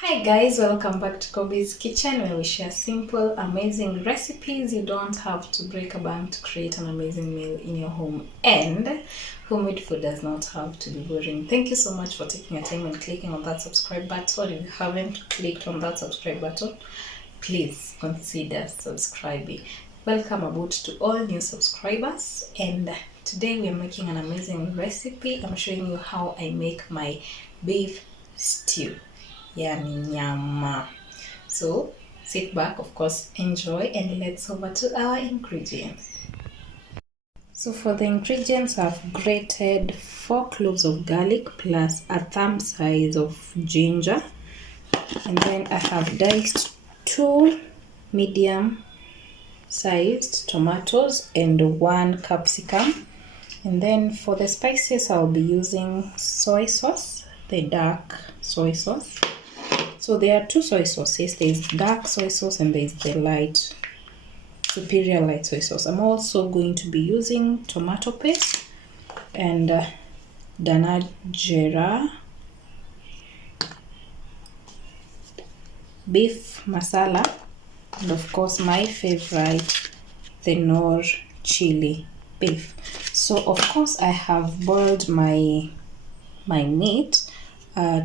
Hi guys, welcome back to Kobe's Kitchen, where we share simple, amazing recipes. You don't have to break a bank to create an amazing meal in your home, and homemade food does not have to be boring. Thank you so much for taking your time and clicking on that subscribe button. If you haven't clicked on that subscribe button, please consider subscribing. Welcome aboard to all new subscribers, and today we are making an amazing recipe. I'm showing you how I make my beef stew, yani nyama. So sit back, of course, enjoy, and let's over to our ingredients. So for the ingredients, I've grated 4 cloves of garlic plus a thumb size of ginger, and then I have diced 2 medium sized tomatoes and 1 capsicum. And then for the spices, I'll be using soy sauce, the dark soy sauce. So there are 2 soy sauces. There's dark soy sauce and there's the light, superior light soy sauce. I'm also going to be using tomato paste and dana jeera, beef masala, and of course my favorite, the Knorr chili beef. So of course I have boiled my meat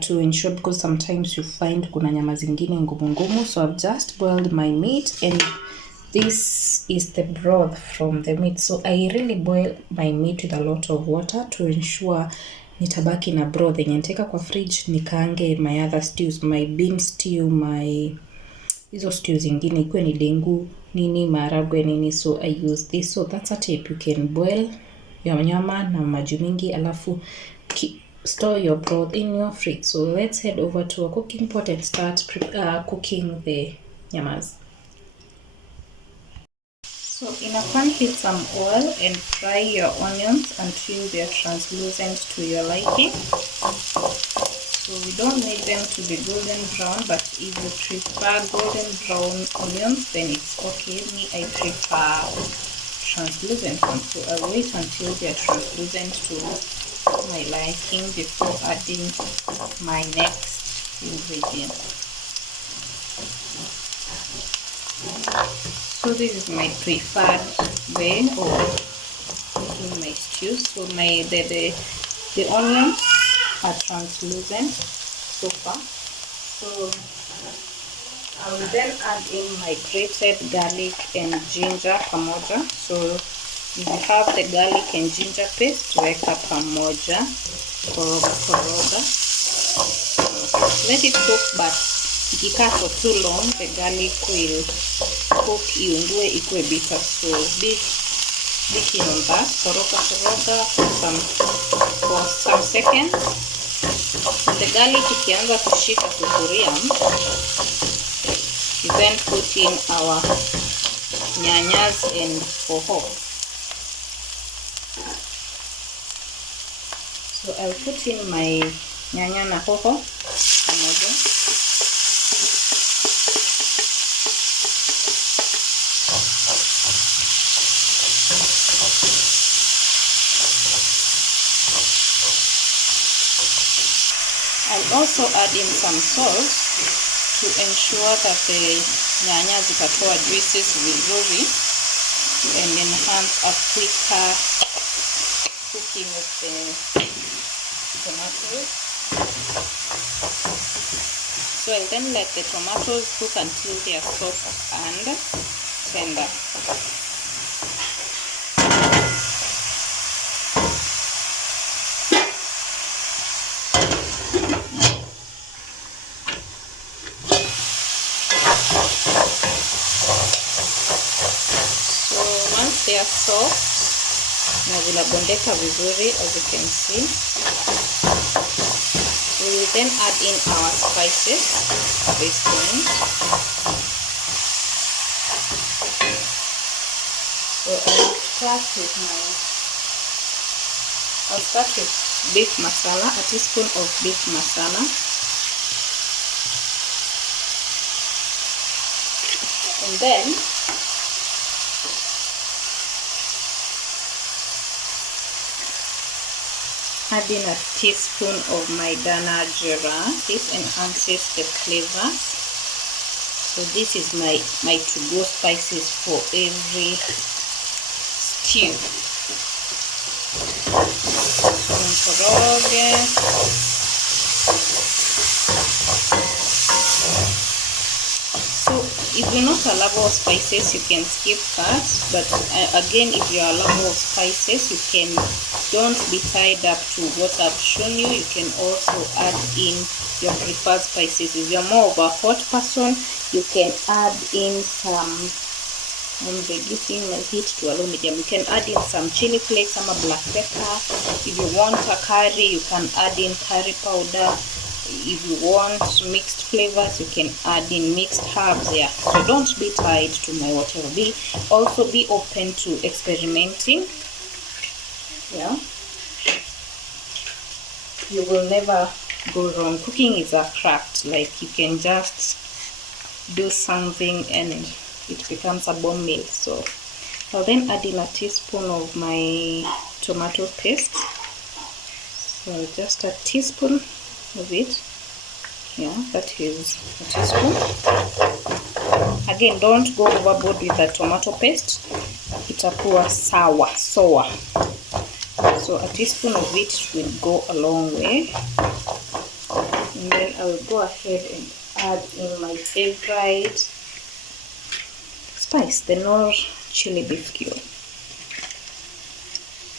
to ensure, because sometimes you find kuna nyama zingine ngumu, so I've just boiled my meat, and this is the broth from the meat. So I really boil my meat with a lot of water to ensure nitabaki na broth yenye nitaweka kwa fridge nikaange my other stews, my bean stew, my hizo stews zingine, ikuwe ni dengu nini, maharagwe nini. So I use this. So that's a tip. You can boil your nyama na maji mingi alafu store your broth in your fridge. So let's head over to a cooking pot and start cooking the nyamas. So in a pan, heat some oil and fry your onions until they are translucent to your liking. So we don't need them to be golden brown, but if you prefer golden brown onions, then it's okay. Me, I prefer translucent ones, so I'll wait until they are translucent to my liking before adding my next ingredient. So this is my preferred way of cooking my stew. So the onions are translucent so far. So I will then add in my grated garlic and ginger pamoja. So if you have the garlic and ginger paste, weka pamoja, koroga. Let it cook, but ikikaa for too long, the garlic will cook iungue ikue bitter. So be keen on that. Koroga for some seconds. The garlic ikianza kushika sufuria, we then put in our nyanyas and hoho. So I'll put in my nyanya na hoho pamoja. I'll also add in some salt to ensure that the nyanya zitatoa juices vizuri and enhance a quicker cooking of the tomatoes. So I'll then let the tomatoes cook until they are soft and tender. So once they are soft na zinabondeka vizuri, as you can see, we will then add in our spices this time. So I'll start with beef masala, a teaspoon of beef masala. And then adding a teaspoon of my Dana Jeera. This enhances the flavor. So this is my to-go spices for every stew. Mkoroge. So if you're not a lover of spices, you can skip that. But again, if you're a lover of spices, you can, don't be tied up to what I've shown you. You can also add in your preferred spices. If you're more of a hot person, you can add in some, I'm reducing my heat to a low medium. You can add in some chili flakes, some black pepper. If you want a curry, you can add in curry powder. If you want mixed flavors, you can add in mixed herbs. Yeah, so don't be tied to my whatever. Also be open to experimenting. Yeah, you will never go wrong. Cooking is a craft. Like, you can just do something and it becomes a bomb meal. So I'll then add in a teaspoon of my tomato paste. So just a teaspoon of it. Yeah, that is a teaspoon. Again, don't go overboard with the tomato paste. Itakuwa sour. So a teaspoon of it will go a long way. And then I will go ahead and add in my favorite spice, the Knorr chili beef cube.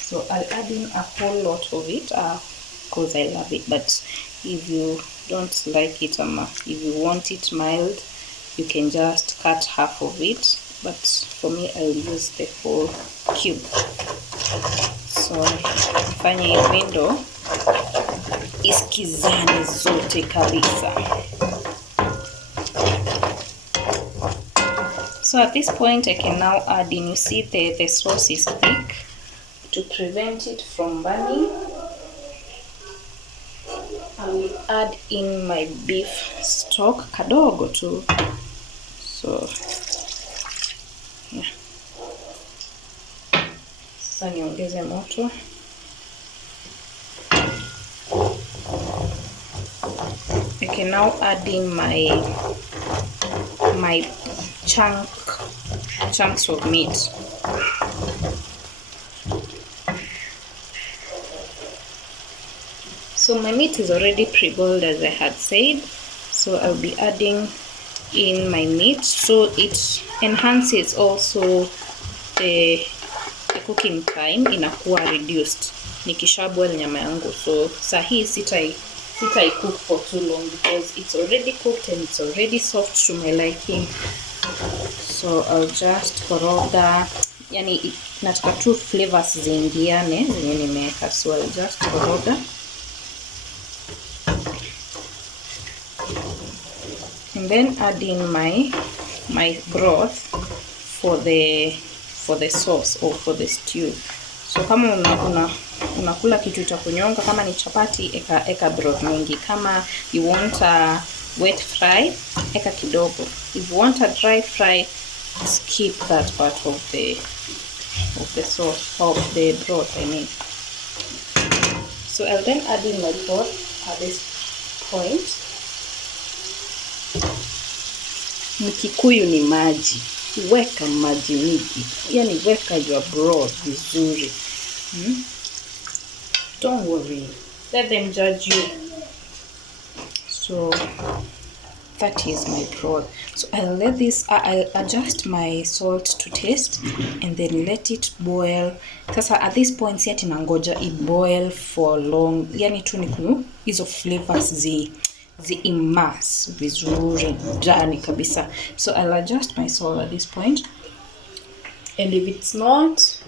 So I'll add in a whole lot of it because I love it. But if you don't like it, if you want it mild, you can just cut half of it. But for me, I'll use the whole cube. So fanya hivi ndo isikizane zote kabisa. So at this point, I can now add in, you see the sauce is thick. To prevent it from burning, I will add in my beef stock kadogo too. So yeah. Sasa niongeze moto. I can now add in my chunks of meat. So my meat is already pre-boiled, as I had said. So I'll be adding in my meat. So it enhances also the cooking time, inakuwa reduced nikisha boil nyama yangu. So sahi sitai cook for too long because it's already cooked and it's already soft to my liking. So I'll just koroga, yani nataka tu flavors ziingiane zenye nimeweka. So I'll just koroga. And then add in my broth for the sauce or for the stew. So kama unakula kitu cha kunyonga, kama ni chapati, eka broth mingi. Kama you want a wet fry, eka kidogo. If you want a dry fry, skip that part of the sauce, of the broth, I mean. So I'll then add in my broth at this point. Mkikuyu ni maji. Weka maji mingi. Yani weka your broth vizuri. Don't worry. Let them judge you. So that is my broth. So I'll let this, I'll adjust my salt to taste and then let it boil. Sasa at this point siati nangoja it boil for long. Yani tu ni hizo flavors zi immerse vizuri ndani kabisa. So I'll adjust my salt at this point. And if it's not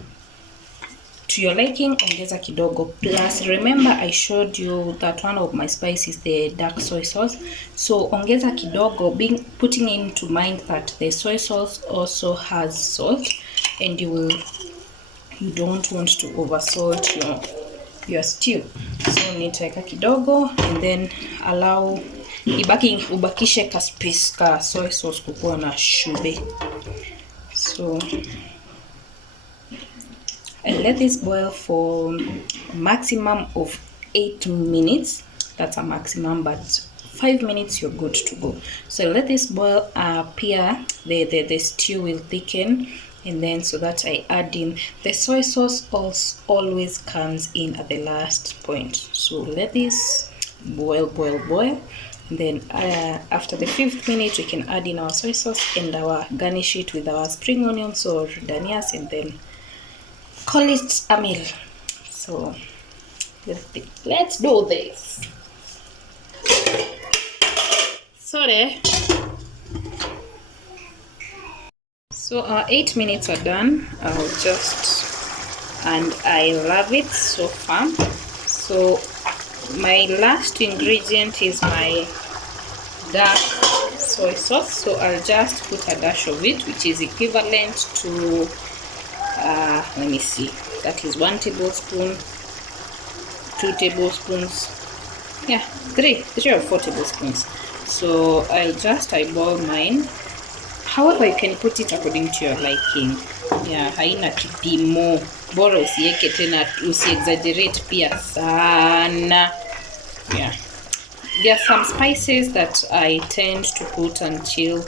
to your liking, ongeza kidogo. Plus remember I showed you that one of my spices is the dark soy sauce. So ongeza kidogo, putting into mind that the soy sauce also has salt and you don't want to oversalt your stew. So nitaweka kidogo and then allow ubakishe ka space ka soy sauce kukuwa na shube. So and let this boil for a maximum of 8 minutes. That's a maximum, but 5 minutes you're good to go. So let this boil up here. The stew will thicken, and then so that I add in the soy sauce. Also always comes in at the last point. So let this boil. And then after the 5th minute, we can add in our soy sauce and our garnish it with our spring onions or danias, and then call it a meal. So let's do this. Sorry. So our 8 minutes are done. And I love it so far. So my last ingredient is my dark soy sauce. So I'll just put a dash of it, which is equivalent to let me see, that is 1 tablespoon, 2 tablespoons, yeah, 3 or 4 tablespoons. So I'll just eyeball mine. However, you can put it according to your liking. Yeah, haina kipimo, bora usiweke tena, usiexaggerate pia sana. Yeah, there are some spices that I tend to put until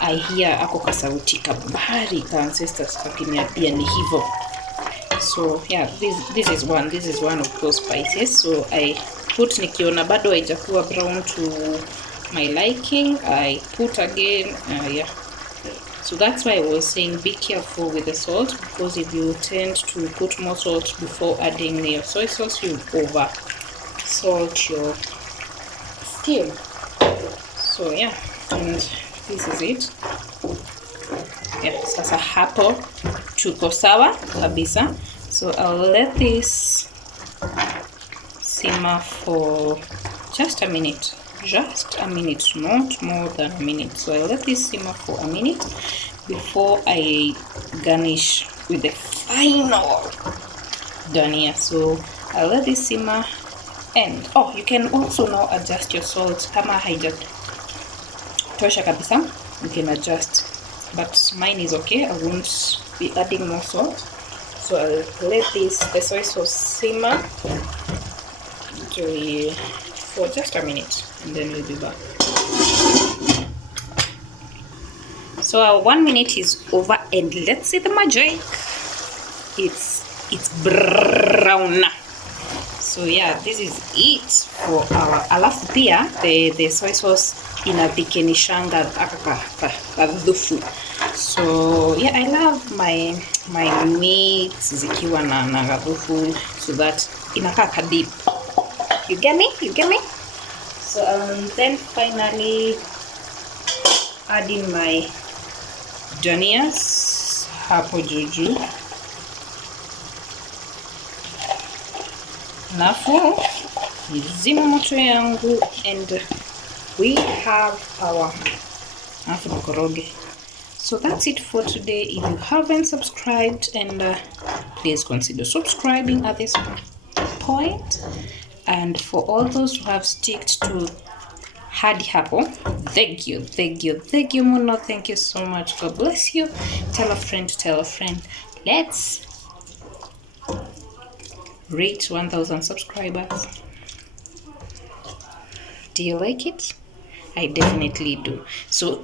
I hear ako kasauti kabari ka ancestors kakiniambia ni hivyo. So yeah, this is one of those spices. So I put, nikiona bado haijakuwa brown to my liking, I put again. Yeah, so that's why I was saying be careful with the salt, because if you tend to put more salt before adding your soy sauce, you over salt your stew. So yeah, and this is it. Yeah, sasa hapo tuko sawa kabisa. So I'll let this simmer for just a minute. Just a minute, not more than a minute. So I'll let this simmer for a minute before I garnish with the final dania. So I'll let this simmer, and oh, you can also now adjust your salt. Kama haijatosha kabisa, you can adjust, but mine is okay. I won't be adding more salt. So I'll let the soy sauce simmer for just a minute, and then we'll be back. So our 1 minute is over, and let's see the magic. It's brown. So yeah, this is it for our alafu pia the soy sauce inadhikinishanga kadhufu. So yeah, I love my meats zikiwa na kadhufu, so that inakaa kadip. You get me? So then finally add in my danias hapo juju. Alafu nizima moto yangu, and we have our alafu tukoroge. So that's it for today. If you haven't subscribed, and please consider subscribing at this point. And for all those who have sticked to hadi hapo, thank you Muno, thank you so much. God bless you. Tell a friend. Let's reach 1,000 subscribers. Do you like it? I definitely do. So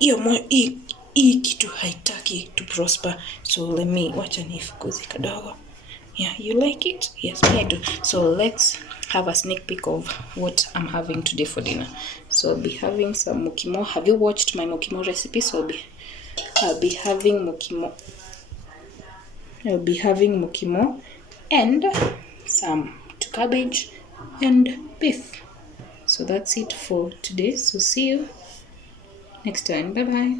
hii kitu haitaki to prosper, so let me wacha nifukuze kadogo. Yeah, you like it? Yes, me I do. So let's have a sneak peek of what I'm having today for dinner. So I'll be having some mokimo. Have you watched my mokimo recipe? So I'll be having mokimo and some cabbage and beef. So that's it for today. So see you next time. Bye bye.